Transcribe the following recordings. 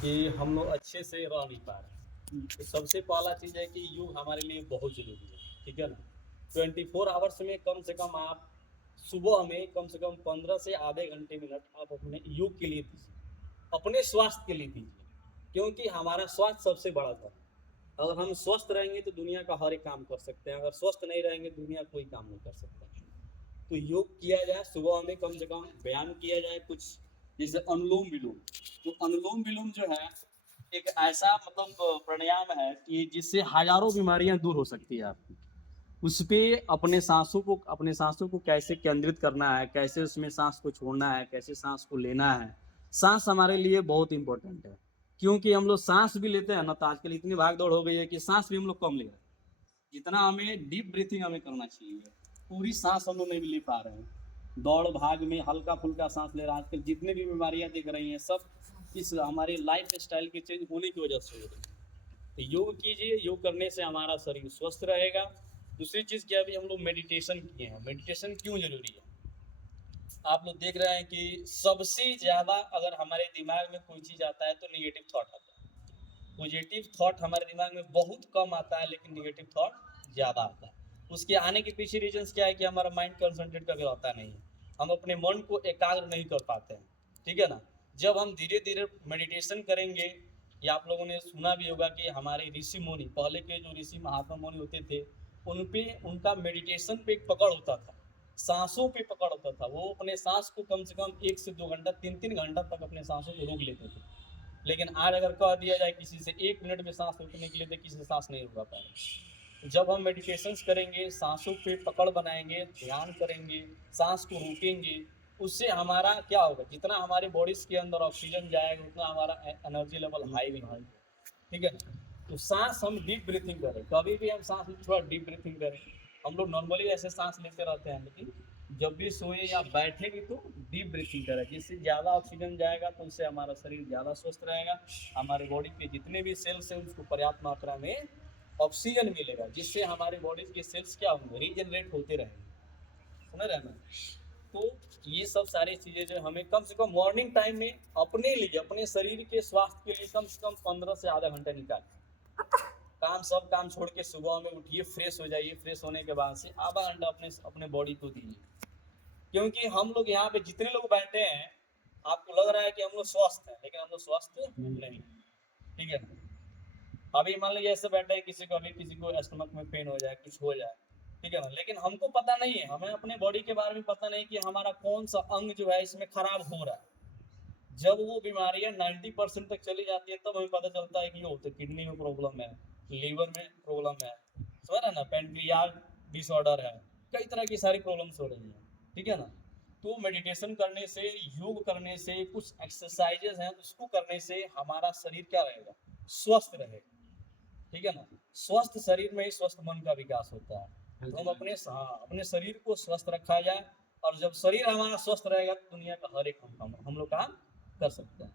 कि हम लोग अच्छे से रह नहीं पा रहे। तो सबसे पहला चीज़ है कि योग हमारे लिए बहुत ज़रूरी है, ठीक है ना? 24 आवर्स में कम से कम आप सुबह में कम से कम 15 से आधे घंटे मिनट आप अपने योग के लिए दीजिए, अपने स्वास्थ्य के लिए दीजिए, क्योंकि हमारा स्वास्थ्य सबसे बड़ा धन है। अगर हम स्वस्थ रहेंगे तो दुनिया का हर एक काम कर सकते हैं, अगर स्वस्थ नहीं रहेंगे दुनिया कोई काम नहीं कर सकता। तो योग किया जाए, सुबह में कम से कम व्यायाम किया जाए कुछ, जैसे अनुलोम विलोम। तो अनुलोम विलोम जो है एक ऐसा मतलब प्राणायाम है कि जिससे हजारों बीमारियां दूर हो सकती है आपकी। उस पे अपने सांसों को कैसे केंद्रित करना है, कैसे उसमें सांस को छोड़ना है, कैसे सांस को लेना है। सांस हमारे लिए बहुत इंपॉर्टेंट है, क्योंकि हम लोग सांस भी लेते हैं ना, तो आजकल इतनी भाग दौड़ हो गई है कि सांस भी हम लोग कम ले रहे हैं। जितना हमें डीप ब्रीथिंग हमें करना चाहिए, पूरी सांस हम लोग नहीं ले पा रहे हैं। दौड़ भाग में हल्का फुल्का सांस ले रहे हैं। आजकल जितने भी बीमारियां दिख रही हैं सब इस हमारे लाइफ स्टाइल के चेंज होने की वजह से हो रही है। तो योग कीजिए, योग करने से हमारा शरीर स्वस्थ रहेगा। दूसरी चीज़ क्या, अभी हम लोग मेडिटेशन किए हैं। मेडिटेशन क्यों जरूरी है? आप लोग देख रहे हैं कि सबसे ज़्यादा अगर हमारे दिमाग में कोई चीज़ आता है तो निगेटिव थॉट आता है। पॉजिटिव थॉट हमारे दिमाग में बहुत कम आता है, लेकिन निगेटिव थॉट ज़्यादा आता है। उसके आने के पीछे रीजंस क्या है कि हमारा माइंड कंसंट्रेट करके रहता नहीं है, हम अपने मन को एकाग्र नहीं कर पाते हैं, ठीक है ना? जब हम धीरे धीरे मेडिटेशन करेंगे, या आप लोगों ने सुना भी होगा कि हमारे ऋषि मुनि, पहले के जो ऋषि महात्मा मुनि होते थे, उन पे उनका मेडिटेशन पे एक पकड़ होता था, सांसों पे पकड़ होता था। वो अपने सांस को कम से कम 1 से 2 घंटा, 3-3 घंटा तक अपने सांसों को रोक लेते थे। लेकिन आज अगर कह दिया जाए किसी से 1 मिनट में सांस रोकने के लिए, तो किसी से सांस नहीं रोका पाएगा। जब हम मेडिटेशन करेंगे, सांसों पे पकड़ बनाएंगे, ध्यान करेंगे, सांस को रोकेंगे, उससे हमारा क्या होगा, जितना हमारे बॉडीज के अंदर ऑक्सीजन जाएगा उतना हमारा एनर्जी लेवल हाई भी होगा, ठीक है ना? तो सांस हम डीप ब्रीथिंग करें, कभी भी हम सांस थोड़ा डीप ब्रीथिंग करें। हम लोग नॉर्मली ऐसे सांस लेते रहते हैं, लेकिन जब भी सोए या बैठे भी तो डीप ब्रीथिंग करें, जिससे ज़्यादा ऑक्सीजन जाएगा तो उससे हमारा शरीर ज़्यादा स्वस्थ रहेगा। हमारे बॉडी के जितने भी सेल्स हैं उसको पर्याप्त मात्रा में ऑक्सीजन मिलेगा, जिससे हमारे बॉडी के सेल्स क्या होंगे, रीजनरेट होते रहेंगे। समझ रहे हैं ना? तो ये सब सारी चीज़ें जो हमें कम से कम मॉर्निंग टाइम में अपने लिए, अपने शरीर के स्वास्थ्य के लिए कम से कम 15 से आधा घंटा निकाल, सब काम छोड़ के सुबह में उठिए, फ्रेश हो जाइए, फ्रेश होने के बाद से आधा घंटा अपने अपने बॉडी को दीजिए। क्योंकि हम लोग यहाँ पे जितने लोग बैठे हैं, आपको लग रहा है कि हम लोग स्वस्थ हैं, लेकिन हम लोग स्वस्थ नहीं, ठीक है ना? अभी मान लीजिए ऐसे बैठे हैं, किसी को अभी किसी को स्टमक में पेन हो जाए, कुछ हो जाए, ठीक है ना, लेकिन हमको पता नहीं है, हमें अपने बॉडी के बारे में पता नहीं कि हमारा कौन सा अंग जो है इसमें खराब हो रहा है। जब वो बीमारियां 90% तक चली जाती है, तब हमें पता चलता है कि वो तो किडनी में प्रॉब्लम है, लीवर में प्रॉब्लम है, समझ रहे ना, पेनक्रियाज डिसऑर्डर है, कई तरह की सारी प्रॉब्लम्स हो रही हैं, ठीक है ना? तो मेडिटेशन करने से, योग करने से, कुछ एक्सरसाइजेज हैं उसको करने से हमारा शरीर क्या रहेगा, स्वस्थ रहेगा, ठीक है ना? स्वस्थ शरीर में ही स्वस्थ मन का विकास होता है। तो हम अपने शरीर को स्वस्थ रखा जाए, और जब शरीर हमारा स्वस्थ रहेगा तो दुनिया का हर एक हम लोग काम कर सकते हैं।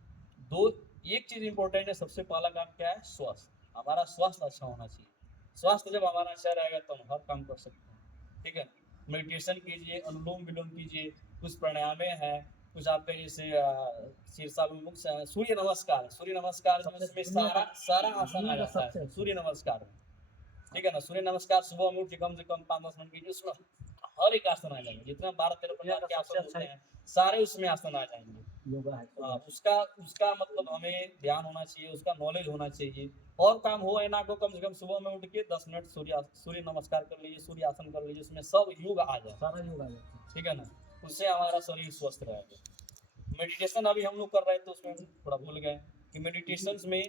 दो, एक चीज इंपॉर्टेंट है, सबसे पहला काम क्या है, स्वास्थ्य। हमारा स्वास्थ्य अच्छा होना चाहिए। स्वास्थ्य जब हमारा अच्छा रहेगा तो हम हर काम कर सकते हैं, ठीक है? मेडिटेशन कीजिए, अनुलोम विलोम कीजिए, कुछ प्राणायामे है, कुछ आपके जैसे शीर्षाभिमुख सूर्य नमस्कार, सूर्य नमस्कार में उसमें सारा सारा आसन आ जाता है सूर्य नमस्कार में, ठीक है ना? सूर्य नमस्कार सुबह में उठ के कम से कम 5-10 मिनट कीजिए, उसमें हर एक आसन आ जाएंगे, जितना 12-13 प्रकार के आसन होते हैं सारे उसमें आसन आ जाएंगे। योगा है उसका उसका मतलब हमें ध्यान होना चाहिए, उसका नॉलेज होना चाहिए। और काम हो या ना को, कम से कम सुबह में उठ के 10 मिनट सूर्य नमस्कार कर लीजिए, सूर्य आसन कर लीजिए, उसमें सब योग आ जाए, सारा योग आ जाए, ठीक है ना? उससे हमारा शरीर स्वस्थ रहेगा। मेडिटेशन अभी हम लोग कर रहे थे, उसमें थोड़ा भूल गए कि मेडिटेशन में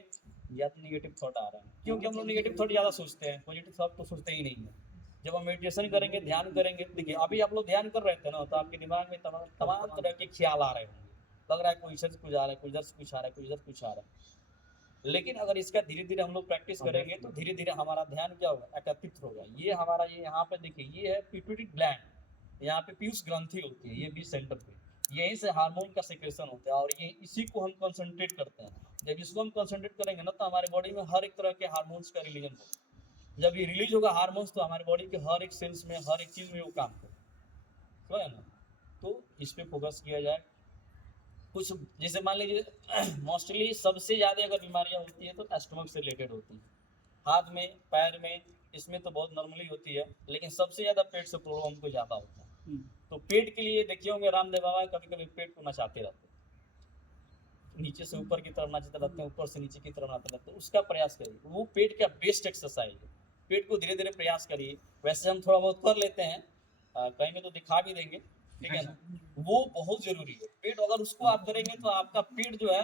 या तो निगेटिव थॉट आ रहा है, क्योंकि हम लोग निगेटिव थॉट ज़्यादा सोचते हैं, पॉजिटिव थॉट तो सोचते ही नहीं है। जब हम मेडिटेशन करेंगे, ध्यान करेंगे, देखिए अभी आप लोग ध्यान कर रहे थे ना, तो आपके दिमाग में तमाम तमाम तरह के ख्याल आ रहे होंगे, लग रहा है कोई इधर से कुछ आ रहा है, कोई इधर से कुछ आ रहा है, कोई इधर कुछ आ रहा है। लेकिन अगर इसका धीरे धीरे हम लोग प्रैक्टिस करेंगे तो धीरे धीरे हमारा ध्यान क्या होगा, एकत्रित होगा। ये हमारा, ये यहाँ पे देखिए, ये है पिट्यूटरी ग्लैंड, यहाँ पे पीयूष ग्रंथि होती है, ये बीच सेंटर पे, यहीं से हार्मोन का सिक्रेशन होता है, और ये इसी को हम कंसंट्रेट करते हैं। जब इसको हम कंसंट्रेट करेंगे ना, तो हमारे बॉडी में हर एक तरह के हार्मोन्स का रिलीजन होगा। जब ये रिलीज होगा हार्मोन्स, तो हमारे बॉडी के हर एक सेल्स में, हर एक चीज में वो काम करेगा, समझ ना? तो इस पे फोकस किया जाए। कुछ जैसे मान लीजिए मोस्टली सबसे ज़्यादा अगर बीमारियां होती है तो स्टमक से रिलेटेड होती है, हाथ में पैर में, इसमें तो बहुत नॉर्मली होती है, लेकिन सबसे ज़्यादा पेट से प्रॉब्लम हमको ज़्यादा होता है। तो पेट के लिए देखिए होंगे रामदेव बाबा कभी कभी पेट को नचाते रहते हैं, नीचे से ऊपर की तरफ नाचते रहते हैं, ऊपर से नीचे की तरफ नाचते रहते हैं, उसका प्रयास करिए, वो पेट का बेस्ट एक्सरसाइज है। पेट को धीरे धीरे प्रयास करिए, वैसे हम थोड़ा बहुत कर लेते हैं, कहीं में तो दिखा भी देंगे, ठीक है ना, वो बहुत जरूरी है। पेट अगर उसको आप करेंगे तो आपका पेट जो है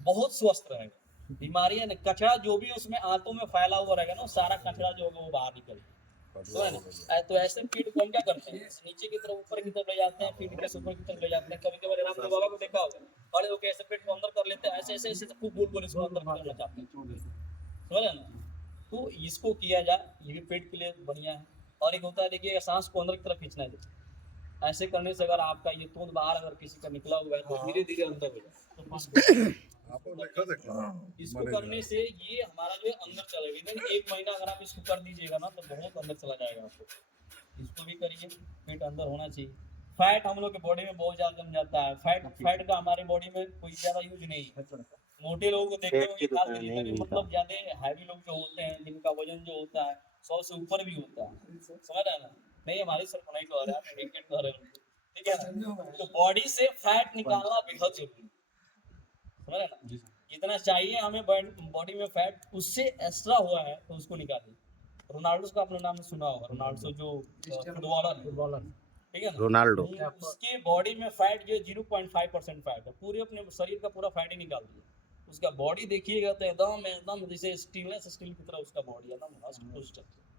बहुत स्वस्थ रहेगा, बीमारियां नहीं, कचरा जो भी उसमें आंतों में फैला हुआ रहेगा ना, सारा कचरा जो होगा वो बाहर निकलेगा, तो है ना। तो ऐसे पेट को हम क्या करते हैं, नीचे की तरफ ऊपर की तरफ ले जाते हैं, फिर नीचे से ऊपर की तरफ ले जाते हैं। कभी कभी रामदेव बाबा को देखा होगा, खड़े होकर ऐसे पेट को अंदर कर लेते हैं, ऐसे ऐसे ऐसे खूब गोल गोल इसको अंदर करना चाहते हैं, समझ रहे ना। तो इसको किया जाए, ये भी पेट के लिए बढ़िया है। और एक होता है देखिए, सांस को अंदर की तरफ खींचना है, ऐसे करने से अगर आपका ये तूंद बाहर अगर किसी का निकला हुआ है तो धीरे धीरे अंदर हो जाए, तो इसको करने से ये हमारा जो है अंदर चलेगा। इवन 1 महीना अगर आप इसको कर दीजिएगा ना तो बहुत अंदर चला जाएगा आपको। इसको भी करिए, पेट अंदर होना चाहिए। फैट हम लोग के बॉडी में बहुत ज्यादा जम जाता है, फैट का हमारे बॉडी में कोई ज्यादा यूज नहीं है। मोटे लोगों को देखते होंगे, खास जितने भी मतलब ज्यादा हैवी लोग जो होते हैं, जिनका वजन जो होता है 100 से ऊपर भी होता है, समझ रहे हैं ना। नहीं, हमारी सिर्फ नहीं कह रहे हैं, क्रिकेट कह रहे हैं, ठीक है ना। तो बॉडी से फैट निकालना बेहद जरूरी है, समझ रहे हैं ना। जितना चाहिए हमें बॉडी में फैट, उससे एक्स्ट्रा हुआ है तो उसको निकालिए। रोनाल्डो का आपने नाम सुना होगा, रोनाल्डो जो फुटबॉलर, ठीक है ना, रोनाल्डो उसके बॉडी में फैट जो 0.5% फैट है, पूरे अपने शरीर का पूरा फैट ही निकाल दिया। उसका बॉडी देखिएगा तो एकदम एकदम जैसे स्टील की तरह उसका बॉडी एकदम मस्त पुष्ट है।